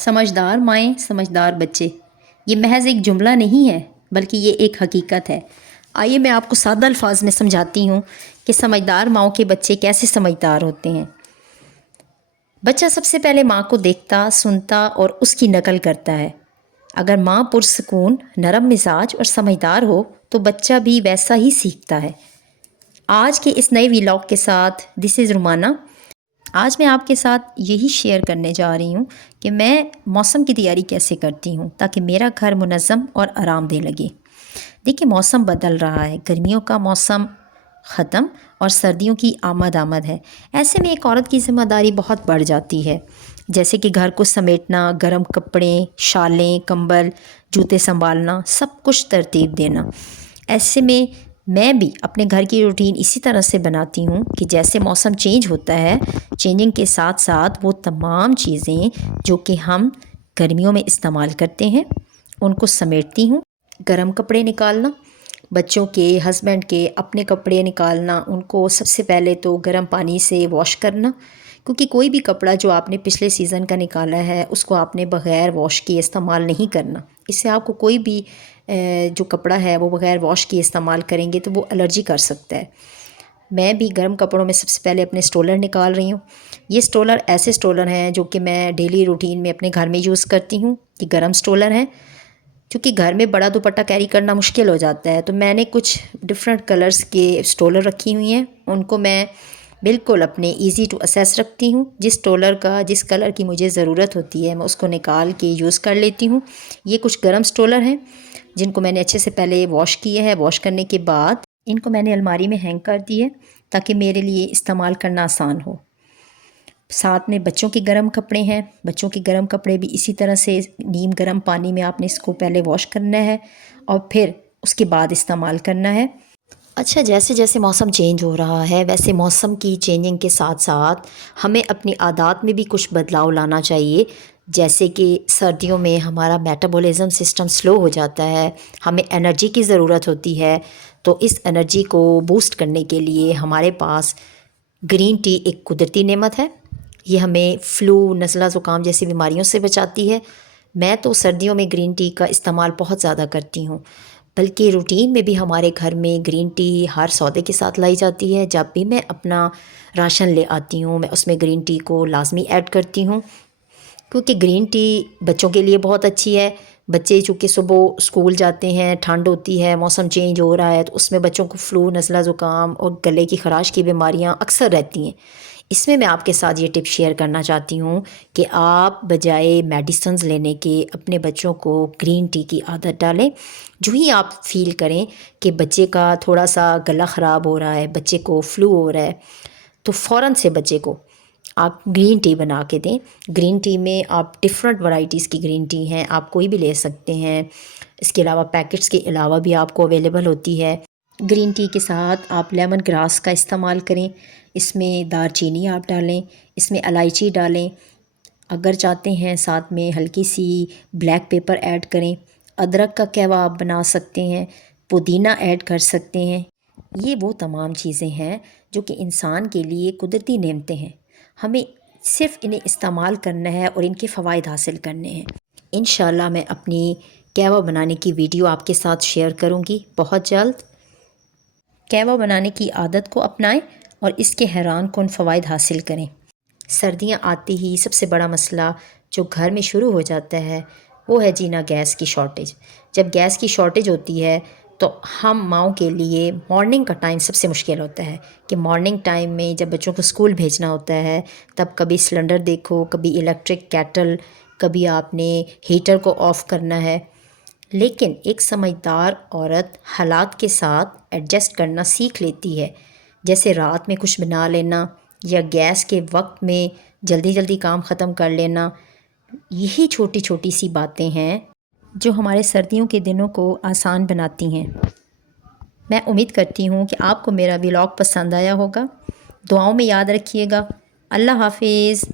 سمجھدار مائیں سمجھدار بچے، یہ محض ایک جملہ نہیں ہے بلکہ یہ ایک حقیقت ہے۔ آئیے میں آپ کو سادہ الفاظ میں سمجھاتی ہوں کہ سمجھدار ماؤں کے بچے کیسے سمجھدار ہوتے ہیں۔ بچہ سب سے پہلے ماں کو دیکھتا، سنتا اور اس کی نقل کرتا ہے۔ اگر ماں پرسکون، نرم مزاج اور سمجھدار ہو تو بچہ بھی ویسا ہی سیکھتا ہے۔ آج کے اس نئے ویلاگ کے ساتھ دس از رومانہ۔ آج میں آپ کے ساتھ یہی شیئر کرنے جا رہی ہوں کہ میں موسم کی تیاری کیسے کرتی ہوں تاکہ میرا گھر منظم اور آرام دہ لگے۔ دیکھیں موسم بدل رہا ہے، گرمیوں کا موسم ختم اور سردیوں کی آمد ہے۔ ایسے میں ایک عورت کی ذمہ داری بہت بڑھ جاتی ہے، جیسے کہ گھر کو سمیٹنا، گرم کپڑے، شالیں، کمبل، جوتے سنبھالنا، سب کچھ ترتیب دینا۔ ایسے میں بھی اپنے گھر کی روٹین اسی طرح سے بناتی ہوں کہ جیسے موسم چینج ہوتا ہے، چینجنگ کے ساتھ ساتھ وہ تمام چیزیں جو کہ ہم گرمیوں میں استعمال کرتے ہیں ان کو سمیٹتی ہوں۔ گرم کپڑے نکالنا، بچوں کے، ہسبینڈ کے، اپنے کپڑے نکالنا، ان کو سب سے پہلے تو گرم پانی سے واش کرنا، کیونکہ کوئی بھی کپڑا جو آپ نے پچھلے سیزن کا نکالا ہے اس کو آپ نے بغیر واش کیے استعمال نہیں کرنا۔ اس سے آپ کو کوئی بھی جو کپڑا ہے وہ بغیر واش کیے استعمال کریں گے تو وہ الرجی کر سکتا ہے۔ میں بھی گرم کپڑوں میں سب سے پہلے اپنے اسٹولر نکال رہی ہوں۔ یہ اسٹولر ایسے اسٹولر ہیں جو کہ میں ڈیلی روٹین میں اپنے گھر میں یوز کرتی ہوں۔ یہ گرم اسٹولر ہیں کیونکہ گھر میں بڑا دوپٹہ کیری کرنا مشکل ہو جاتا ہے، تو میں نے کچھ ڈفرینٹ کلرز کے اسٹولر رکھی ہوئی ہیں۔ ان کو میں بالکل اپنے ایزی ٹو اسیس رکھتی ہوں۔ جس اسٹولر کا جس کلر کی مجھے ضرورت ہوتی ہے میں اس کو نکال کے یوز کر لیتی ہوں۔ یہ کچھ گرم اسٹولر ہیں جن کو میں نے اچھے سے پہلے واش کیے ہیں۔ واش کرنے کے بعد ان کو میں نے الماری میں ہینگ کر دی ہے تاکہ میرے لیے استعمال کرنا آسان ہو۔ ساتھ میں بچوں کے گرم کپڑے ہیں، بچوں کے گرم کپڑے بھی اسی طرح سے نیم گرم پانی میں آپ نے اس کو پہلے واش کرنا ہے اور پھر اس کے بعد استعمال کرنا ہے۔ اچھا، جیسے جیسے موسم چینج ہو رہا ہے ویسے موسم کی چینجنگ کے ساتھ ساتھ ہمیں اپنی عادات میں بھی کچھ بدلاؤ لانا چاہیے۔ جیسے کہ سردیوں میں ہمارا میٹابولزم سسٹم سلو ہو جاتا ہے، ہمیں انرجی کی ضرورت ہوتی ہے، تو اس انرجی کو بوسٹ کرنے کے لیے ہمارے پاس گرین ٹی ایک قدرتی نعمت ہے۔ یہ ہمیں فلو، نزلہ زکام جیسی بیماریوں سے بچاتی ہے۔ میں تو سردیوں میں گرین ٹی کا استعمال بہت زیادہ کرتی ہوں، بلکہ روٹین میں بھی ہمارے گھر میں گرین ٹی ہر سودے کے ساتھ لائی جاتی ہے۔ جب بھی میں اپنا راشن لے آتی ہوں میں اس میں گرین ٹی کو لازمی ایڈ کرتی ہوں، کیونکہ گرین ٹی بچوں کے لیے بہت اچھی ہے۔ بچے چونکہ صبح اسکول جاتے ہیں، ٹھنڈ ہوتی ہے، موسم چینج ہو رہا ہے، تو اس میں بچوں کو فلو، نزلہ زکام اور گلے کی خراش کی بیماریاں اکثر رہتی ہیں۔ اس میں آپ کے ساتھ یہ ٹپ شیئر کرنا چاہتی ہوں کہ آپ بجائے میڈیسنز لینے کے اپنے بچوں کو گرین ٹی کی عادت ڈالیں۔ جو ہی آپ فیل کریں کہ بچے کا تھوڑا سا گلا خراب ہو رہا ہے، بچے کو فلو ہو رہا ہے، تو فوراً سے بچے کو آپ گرین ٹی بنا کے دیں۔ گرین ٹی میں آپ ڈفرینٹ ورائٹیز کی گرین ٹی ہیں، آپ کوئی بھی لے سکتے ہیں۔ اس کے علاوہ پیکٹس کے علاوہ بھی آپ کو اویلیبل ہوتی ہے۔ گرین ٹی کے ساتھ آپ لیمن گراس کا استعمال کریں، اس میں دار چینی آپ ڈالیں، اس میں الائچی ڈالیں، اگر چاہتے ہیں ساتھ میں ہلکی سی بلیک پیپر ایڈ کریں، ادرک کا قہوہ آپ بنا سکتے ہیں، پودینہ ایڈ کر سکتے ہیں۔ یہ وہ تمام چیزیں ہیں جو کہ انسان کے لیے قدرتی نعمتیں ہیں، ہمیں صرف انہیں استعمال کرنا ہے اور ان کے فوائد حاصل کرنے ہیں۔ انشاءاللہ میں اپنی قہوہ بنانے کی ویڈیو آپ کے ساتھ شیئر کروں گی بہت جلد۔ قہوہ بنانے کی عادت کو اپنائیں اور اس کے حیران کن فوائد حاصل کریں۔ سردیاں آتی ہی سب سے بڑا مسئلہ جو گھر میں شروع ہو جاتا ہے وہ ہے جینا گیس کی شارٹیج۔ جب گیس کی شارٹیج ہوتی ہے تو ہم ماؤں کے لیے مارننگ کا ٹائم سب سے مشکل ہوتا ہے کہ مارننگ ٹائم میں جب بچوں کو اسکول بھیجنا ہوتا ہے تب کبھی سلنڈر دیکھو، کبھی الیکٹرک کیٹل، کبھی آپ نے ہیٹر کو آف کرنا ہے۔ لیکن ایک سمجھدار عورت حالات کے ساتھ ایڈجسٹ کرنا سیکھ لیتی ہے، جیسے رات میں کچھ بنا لینا یا گیس کے وقت میں جلدی جلدی کام ختم کر لینا۔ یہی چھوٹی چھوٹی سی باتیں ہیں جو ہمارے سردیوں کے دنوں کو آسان بناتی ہیں۔ میں امید کرتی ہوں کہ آپ کو میرا ولاگ پسند آیا ہوگا۔ دعاؤں میں یاد رکھیے گا۔ اللہ حافظ۔